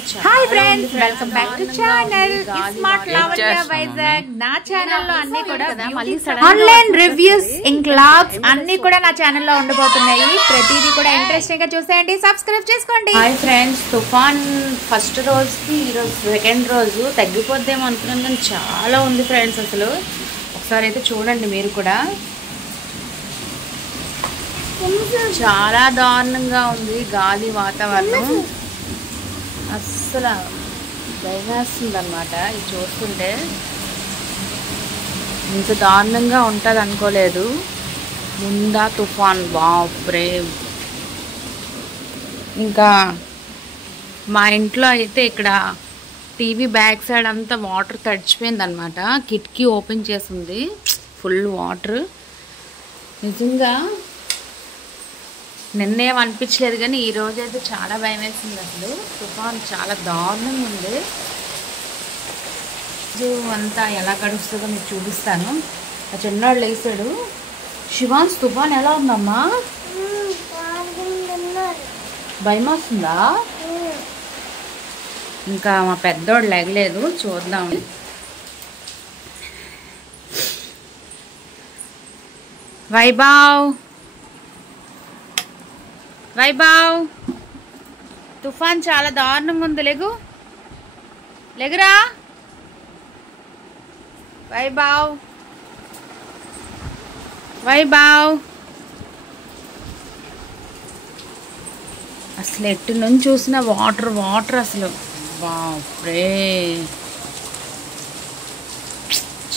Hi friends, welcome back to channel smart Lavanya Vizag. నా channel లో అన్ని కూడా ఆన్లైన్ రివ్యూస్ ఇంకా లాగ్స్ అన్ని కూడా నా ఛానల్ లో ఉండబోతున్నాయి. ప్రతిదీ కూడా ఇంట్రెస్టింగ్ గా చూసేయండి, సబ్స్క్రైబ్ చేసుకోండి. హాయ్ ఫ్రెండ్స్, తుఫాన్ ఫస్ట్ రోజుకి ఈరోజు సెకండ్ రోజు తగ్గిపోద్దేమో అనుకున్నాం కానీ చాలా ఉంది ఫ్రెండ్స్. అసలు ఒకసారి అయితే చూడండి మీరు కూడా, చాలా దారుణంగా ఉంది గాలి వాతావరణం. అస్సలు భయమేస్తుంది అన్నమాట ఇది చూస్తుంటే. ఇంత దారుణంగా ఉంటుంది అనుకోలేదు. ముందా తుఫాన్, బాప్రే. ఇంకా మా ఇంట్లో అయితే ఇక్కడ టీవీ బ్యాక్ సైడ్ అంతా వాటర్ తడిచిపోయింది అనమాట. కిటికీ ఓపెన్ చేసి ఉంది, ఫుల్ వాటర్. నిజంగా నిన్నేం అనిపించలేదు కానీ ఈరోజు అయితే చాలా భయం వేసింది. అసలు తుఫాన్ చాలా దారుణంగా ఉంది. అంతా ఎలా గడుస్తుందో మీకు చూపిస్తాను. ఆ చిన్నవాళ్ళు వేసాడు. శివాన్స్, తుఫాన్ ఎలా ఉందమ్మా? భయం వస్తుందా? ఇంకా మా పెద్దోడు లేగలేదు, చూద్దాం. వైభవ్, వైభవ్, తుఫాన్ చాలా దారుణంగా ఉంది. లేగురా వైభవ్, వైభవ్. అసలు ఎటు నుంచి చూసిన వాటర్ వాటర్. అసలు బాప్రే,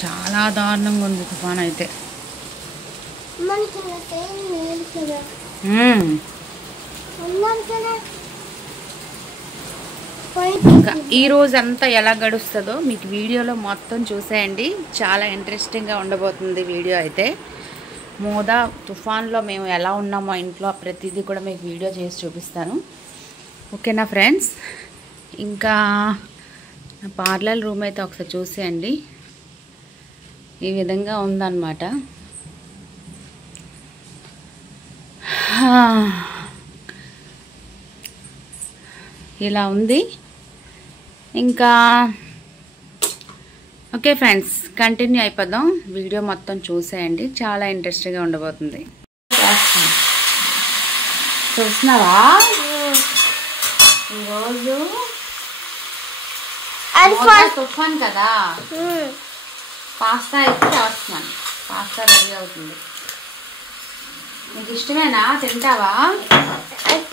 చాలా దారుణంగా ఉంది తుఫాన్ అయితే. ఇంకా ఈ రోజు అంతా ఎలా గడుస్తుందో మీకు వీడియోలో మొత్తం చూసేయండి. చాలా ఇంట్రెస్టింగ్గా ఉండబోతుంది వీడియో అయితే. మోదా తుఫాన్లో మేము ఎలా ఉన్నామో ఇంట్లో ప్రతిదీ కూడా మీకు వీడియో చేసి చూపిస్తాను. ఓకేనా ఫ్రెండ్స్? ఇంకా పార్లర్ రూమ్ అయితే ఒకసారి చూసేయండి. ఈ విధంగా ఉందన్నమాట. ఇలా ఉంది. ఇంకా ఓకే ఫ్రెండ్స్, కంటిన్యూ అయిపోదాం. వీడియో మొత్తం చూసేయండి, చాలా ఇంట్రెస్టింగ్గా ఉండబోతుంది. చూస్తున్నావా? ఈరోజు తుఫాన్ కదా, పాస్తా అయితే చేస్తున్నాను. పాస్తా రెడీ అవుతుంది. నీకు ఇష్టమేనా? తింటావా?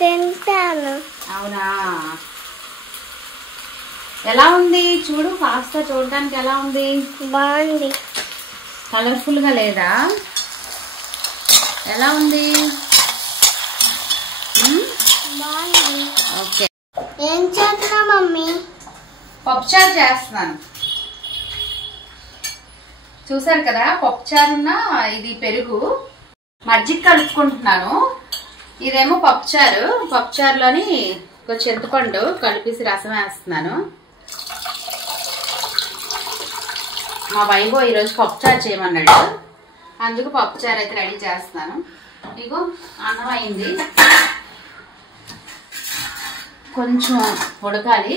తింటాను. అవునా? ఎలా ఉంది చూడు, పాస్తా చూడడానికి ఎలా ఉంది? బాగుంది. కలర్ఫుల్గా లేదా? ఎలా ఉంది? బాగుంది. ఓకే. ఏం చేస్తున్నావు మమ్మీ? పప్పుచారు చేస్తున్నాను. చూసారు కదా, పప్పుచారున్న ఇది పెరుగు మజ్జిగ కలుపుకుంటున్నాను. ఇదేమో పప్పుచారు. పప్పుచారులోని కొంచెం చింతపండు కలిపేసి రసం వేస్తున్నాను. మా వైభవ్ ఈరోజు పప్పుచారు చేయమన్నాడు, అందుకు పప్పుచారు అయితే రెడీ చేస్తున్నాను. ఇగో అన్నం అయింది, కొంచెం ఉడకాలి.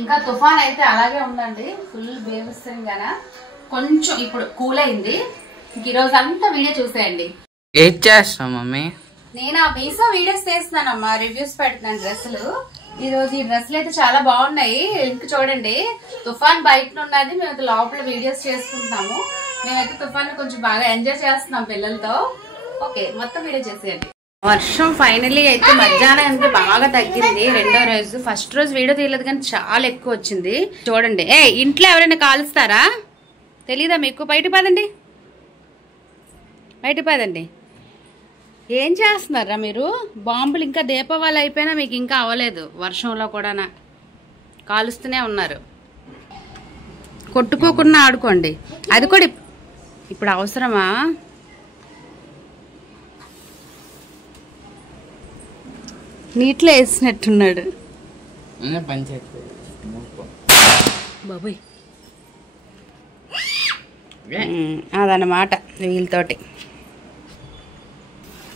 ఇంకా తుఫాన్ అయితే అలాగే ఉందండి, ఫుల్ బేవస్తంగా. కొంచెం ఇప్పుడు కూల్ అయింది. ఇంక ఈరోజు అంతా వీడియో చూసేయండి. ఏం చేస్తాం మమ్మీ? నేను ఆ మీషో వీడియోస్ చేస్తున్నానమ్మా, రివ్యూస్ పెడుతున్నాను డ్రెస్సులు. ఈరోజు ఈ డ్రెస్సులు అయితే చాలా బాగున్నాయి. ఇంక చూడండి, తుఫాన్ బయట ఉన్నది, మేము లోపల వీడియోస్ చేసుకుంటున్నాము. మేమైతే తుఫాన్ కొంచెం బాగా ఎంజాయ్ చేస్తున్నాం పిల్లలతో. ఓకే, మొత్తం వీడియో చేసేయండి. వర్షం ఫైనలీ అయితే మధ్యాహ్నం అయితే బాగా తగ్గింది. రెండో రోజు, ఫస్ట్ రోజు వీడియో తీయలేదు కానీ చాలా ఎక్కువ వచ్చింది. చూడండి. ఇంట్లో ఎవరైనా కాలుస్తారా? తెలీదా మీకు? బయట పదండి, బయట పదండి. ఏం చేస్తున్నారా మీరు? బాంబులు ఇంకా దీపావళి అయిపోయినా మీకు ఇంకా అవ్వలేదు. వర్షంలో కూడా కాలుస్తూనే ఉన్నారు. కొట్టుకోకుండా ఆడుకోండి. అది కూడా ఇప్పుడు అవసరమా? నీటిలో వేసినట్టున్నాడు బాబోయ్. అదన్నమాట వీళ్ళతోటి.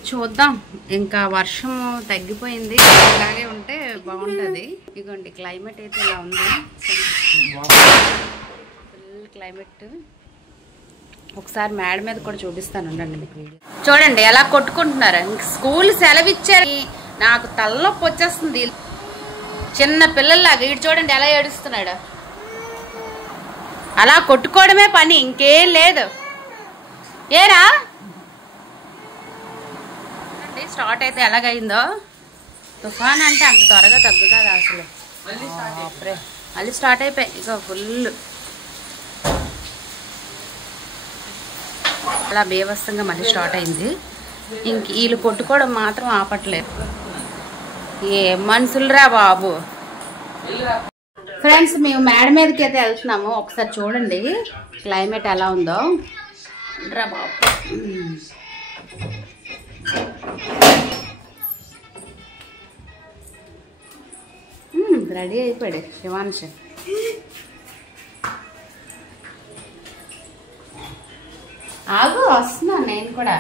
చూద్దాం. ఇంకా వర్షం తగ్గిపోయింది, ఇలాగే ఉంటే బాగుంటుంది. ఇదిగోండి క్లైమేట్ అయితే ఇలా ఉంది, ఫుల్ క్లైమేట్. ఒకసారి మేడ మీద కూడా చూపిస్తాను ఉండండి మీకు వీడియో. చూడండి ఎలా కొట్టుకుంటున్నారు. స్కూల్ సెలవు ఇచ్చారు, నాకు తలనొప్పి వచ్చేస్తుంది. చిన్న పిల్లల్లాగా ఇటు చూడండి ఎలా ఏడుస్తున్నాడు. అలా కొట్టుకోవడమే పని, ఇంకేం లేదు. ఏరా స్టార్ట్ అయితే ఎలాగైందో. తుఫాన్ అంటే అంత త్వరగా తగ్గుతుంది అసలు. మళ్ళీ స్టార్ట్ అయిపోయి ఇక ఫుల్ అలా బేవస్తంగా మళ్ళీ స్టార్ట్ అయింది. ఇంక వీళ్ళు కొట్టుకోవడం మాత్రం ఆపట్లేదు. ఏ మనుషులరా బాబు. ఫ్రెండ్స్ మేము మేడ మీదకి అయితే వెళ్తున్నాము. ఒకసారి చూడండి క్లైమేట్ ఎలా ఉందో. రా బాబు రెడీ అయిపోయాడు శివాంశ. ఆగు వస్తున్నా నేను కూడా.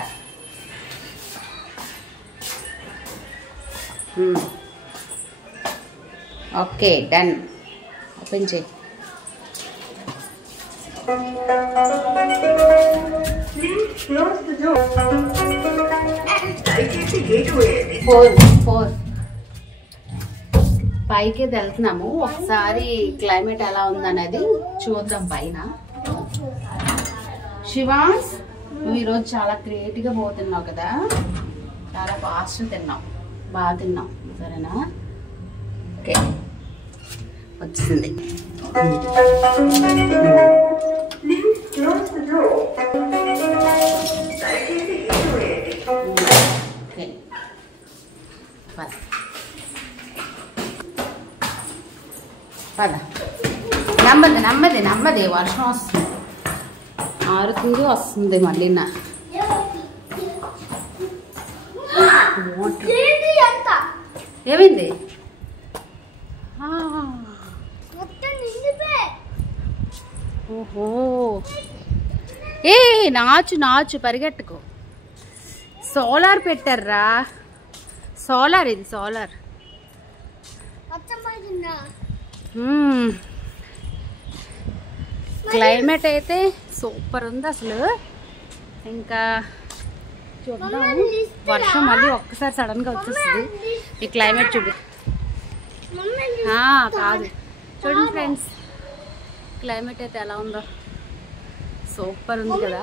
Okay done. ఓపెన్ చేయి. ఫోర్ పైకి వెళ్తున్నాము. ఒకసారి క్లైమేట్ ఎలా ఉందనేది చూద్దాం పైన. శివాన్స్ నువ్వు ఈరోజు చాలా క్రియేటివ్గా పోతున్నావు కదా, చాలా ఫాస్ట్ తిన్నావు, బాగా తిన్నావు సరేనా. ఓకే వచ్చింది. పద నెమ్మది నెమ్మది నెమ్మది. వర్షం వస్తుంది, ఆరుతూరు వస్తుంది మళ్ళీ. ఏమైంది? ఓహో ఏ నాచు నాచు పరిగెట్టుకో. సోలార్ పెట్టారా? సోలార్ ఇది సోలార్. క్లైమేట్ అయితే సూపర్ ఉంది అసలు. ఇంకా చూద్దాం, వర్షం మళ్ళీ ఒక్కసారి సడన్ గా వచ్చేస్తుంది. ఈ క్లైమేట్ చూపి కాదు. చూడండి ఫ్రెండ్స్ క్లైమేట్ అయితే ఎలా ఉందో, సూపర్ ఉంది కదా.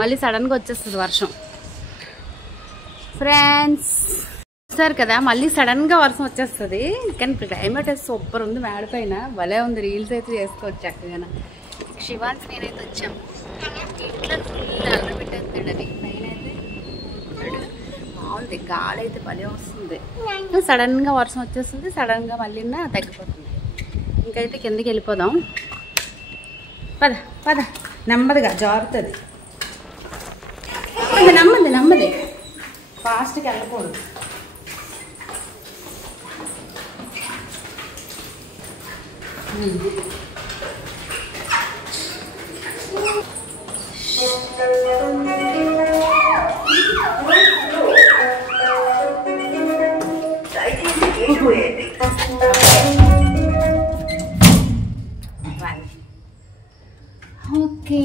మళ్ళీ సడన్ గా వచ్చేస్తుంది వర్షం. ఫ్రెండ్స్ చూస్తారు కదా మళ్ళీ సడన్ గా వర్షం వచ్చేస్తుంది. కానీ క్లైమేట్ అయితే సూపర్ ఉంది. మేడ పైన భలే ఉంది, రీల్స్ అయితే చేసుకోవచ్చు చక్కగా. శివాన్స్ నేనైతే వచ్చాము. ఇట్లా ఫుల్ అల్ల పెట్టేస్తాడు. అది పైన అయితే బాగుంది, గాలి అయితే భలే వస్తుంది. సడన్ గా వర్షం వచ్చేస్తుంది, సడన్ గా మళ్ళీ తగ్గిపోతుంది. ఇంకైతే కిందకి వెళ్ళిపోదాం. పద పద నెమ్మదిగా జారుతుంది. నెమ్మది నెమ్మది, ఫాస్ట్గా వెళ్ళకూడదు. ఓకే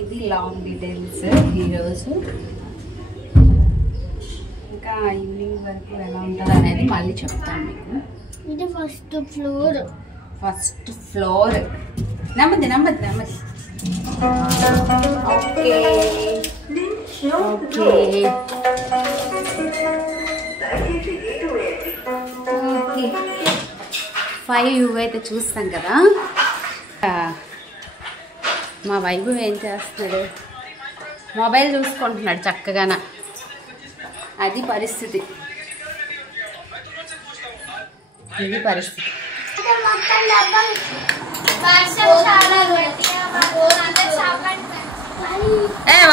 ఇది లాంగ్ డీటెయిల్స్ ఈరోజు. ఇంకా ఈవినింగ్ వరకు ఎలా ఉంటుంది అనేది మళ్ళీ చెప్తాను మీకు. ఇది ఫస్ట్ ఫ్లోర్. First floor. నెమ్మది నెమ్మది నెమ్మది. ఓకే ఓకే ఓకే 5 అయితే చూస్తాం కదా. మా వైభవ్ ఏం చేస్తున్నాడు? మొబైల్ చూసుకుంటున్నాడు చక్కగా. అది పరిస్థితి, ఇది పరిస్థితి.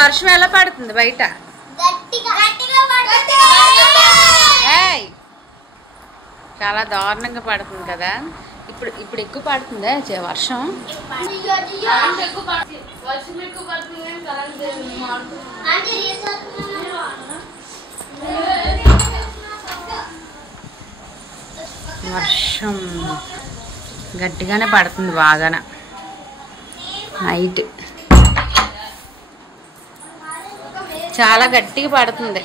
వర్షం ఎలా పడుతుంది బయట? చాలా దారుణంగా పడుతుంది కదా. ఇప్పుడు ఎక్కువ పడుతుందా వర్షం? వర్షం గట్టిగానే పడుతుంది బాగానే నైట్ చాలా గట్టిగా పడుతుంది.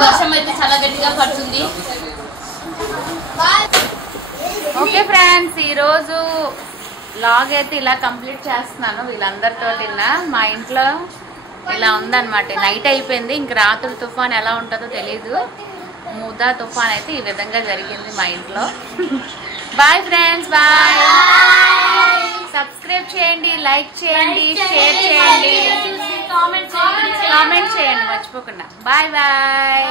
వర్షం అయితే చాలా గట్టిగా పడుతుంది. ఓకే ఫ్రెండ్స్, ఈరోజు వ్లాగ్ అయితే ఇలా కంప్లీట్ చేస్తున్నాను వీళ్ళందరితో. మా ఇంట్లో ఇలా ఉందన్నమాట. నైట్ అయిపోయింది, ఇంక రాత్రి తుఫాన్ ఎలా ఉంటుందో తెలీదు. మూదా తుఫాన్ అయితే ఈ విధంగా జరిగింది మా ఇంట్లో. Bye friends, bye. సబ్స్క్రైబ్ చేయండి, లైక్ చేయండి, షేర్ చేయండి, కామెంట్ చేయండి మర్చిపోకుండా. Bye bye.